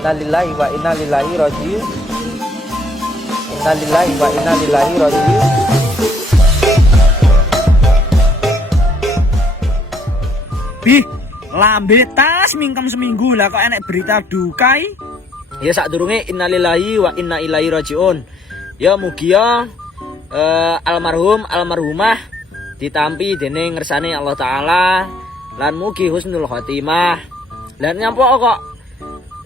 Innalillahi wa inna ilaihi raji'un. Innalillahi wa inna ilaihi raji'un. Bih, lambe tas mingkem seminggu lah kok enek berita dukai. Ya sadurunge innalillahi wa inna ilaihi raji'un. Ya mugi ya almarhum almarhumah ditampi dening ngersane Allah taala lan mugi husnul khotimah. Lan nyampo kok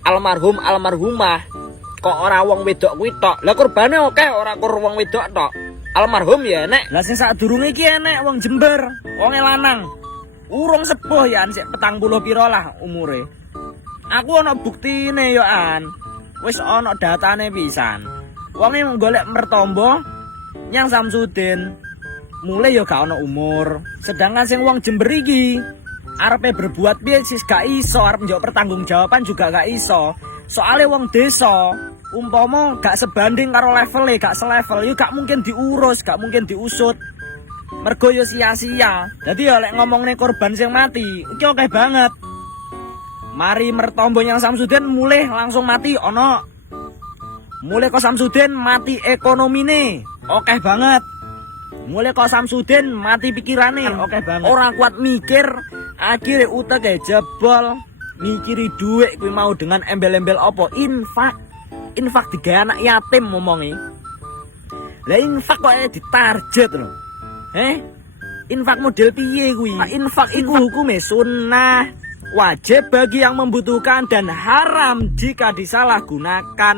almarhum almarhumah kok ora wong wedok kuwi tok. Lah kurbane akeh ora kur wong wedok tok. Almarhum ya enek. Lah sing sadurunge iki enek wong Jember, wong lanang. Urung sepuh ya sik 40 pira lah umure. Aku ana buktine yo an. Wis ana datane pisan. Wonge golek mertombo nyang Samsudin. Mulai yo gak ana umur. Sedangkan sing wong Jember iki arepe berbuat piye sis gak iso, arep njok pertanggungjawaban juga gak iso. Soale wong desa umpama gak sebanding karo levele, gak selevel, yo gak mungkin diurus, gak mungkin diusut. Mergo yo sia-sia. Dadi yo lek ngomongne korban sing mati, iki akeh banget. Mari mertombo yang Samsudin mulai langsung mati ono. Mulai kok Samsudin mati ekonomine, akeh banget. Mulai kok Samsudin mati pikirane, akeh banget. Ora kuat mikir, akhirnya uteke jebol, mikiri duit kuwi mau dengan embel-embel apa? Infak. Infak digawe anak yatim ngomongi. Lah infak kok ditarget lho. Infak model piye kuwi? Infak iku hukume sunnah, wajib bagi yang membutuhkan dan haram jika disalahgunakan.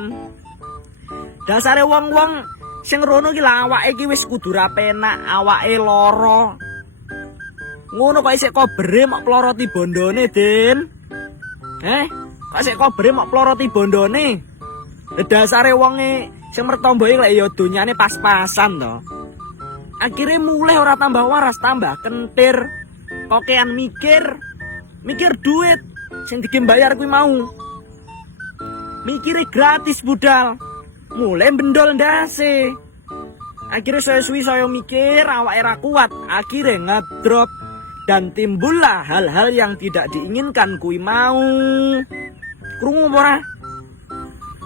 Dasare wong-wong sing rono iki lah awake iki wis kudu ra penak, awake lara. Ngono kok isih kobere mok ploroti bondone, Den. Kok isih kobere mok ploroti bondone? Dasare wonge sing mertombo iki lek ya donyane pas-pasan to. Akhirnya mulai ora tambah waras, tambah kentir. Kokean mikir duit sing dibayar kuwi mau. Mikire gratis budal. Mulai bendol ndase. Akhirnya suwe-suwe saya mikir awake ra kuat, akhirnya ngedrop dan timbullah hal-hal yang tidak diinginkan kuwi mau. Krungu ora?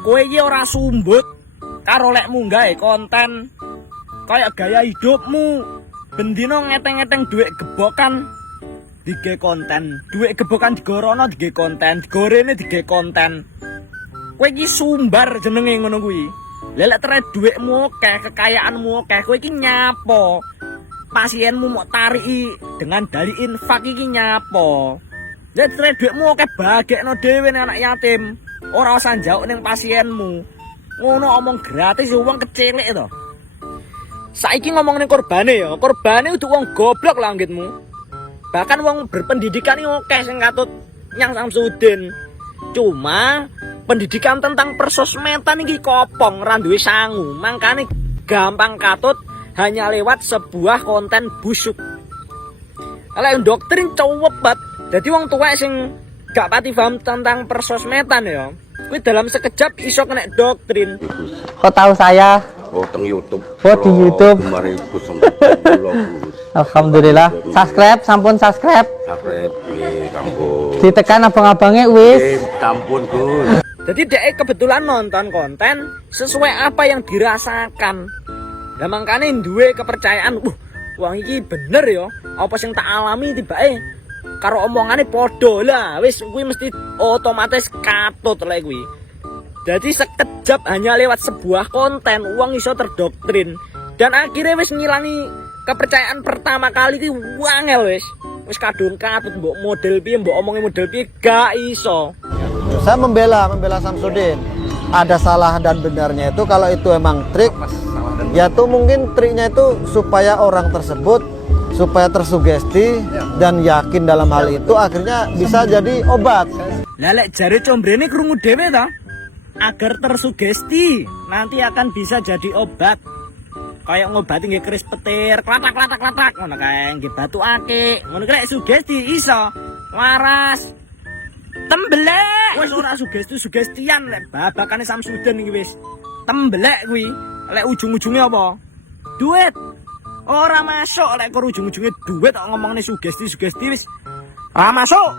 Kowe iki ora sumbut karo lek munggah konten kayak gaya hidupmu. Bendino ngeteng-ngeteng duit gebokan dige konten, duit gebokan digorono dige konten, digorene dige konten. Kowe iki sumbar jenenge ngono kuwi. Lelek tere duitmu akeh, kekayaanmu akeh, kowe iki nyapo? Pasienmu mau tariki dengan dari infak iki nyapo? Lek tere duitmu akeh bagekno dhewe ning anak yatim. Ora usah njauk ning pasienmu. Ngono omong gratis wong kecilik to. Saiki ngomong ning korbane ya, korbane udah wong goblok lah anggitmu. Bahkan wong berpendidikan iki akeh sing katut nyang Samsudin. Cuma pendidikan tentang persosmedan iki kopong ra duwe sangu, makane gampang katut hanya lewat sebuah konten busuk. Lek doktrin cowet, dadi wong tuwek sing gak pati paham tentang persosmedan ya, kuwi dalam sekejap iso kena doktrin. Kok tahu saya? Oh, teng YouTube. Oh, di YouTube. Kemarin Alhamdulillah. Subscribe, sampun subscribe. Subscribe di kampung. Ditekan abang-abangnya wis. Kampung, Gus. Jadi dia kebetulan nonton konten sesuai apa yang dirasakan. Lah makane duwe kepercayaan, wong iki bener ya, apa sing tak alami tibake karo omongane padha lah, wis kuwi mesti otomatis katut lek kuwi. Jadi sekejap hanya lewat sebuah konten uang iso terdoktrin dan akhirnya wis ngilangi kepercayaan pertama kali ki wangel wis kadung katut mbok model piye mbok omongi model piye gak iso. Saya membela Samsudin. Ada salah dan benarnya itu kalau itu emang trik, ya tuh mungkin triknya itu supaya orang tersebut supaya tersugesti dan yakin dalam hal itu akhirnya bisa jadi obat. Lah lek jare combrene krungu dhewe ta? Agar tersugesti nanti akan bisa jadi obat. Kayak ngobati nggih keris petir, klatak ngono kae nggih batu akik. Ngono ki lek sugesti iso waras. Tembelek. Wis ora sugestian lek babakane Samsudin iki wis. Tembelek kuwi. Lek ujung-ujunge apa? Duit. Ora masuk lek ujung-ujunge duit kok ngomongne sugesti wis. Ora masuk.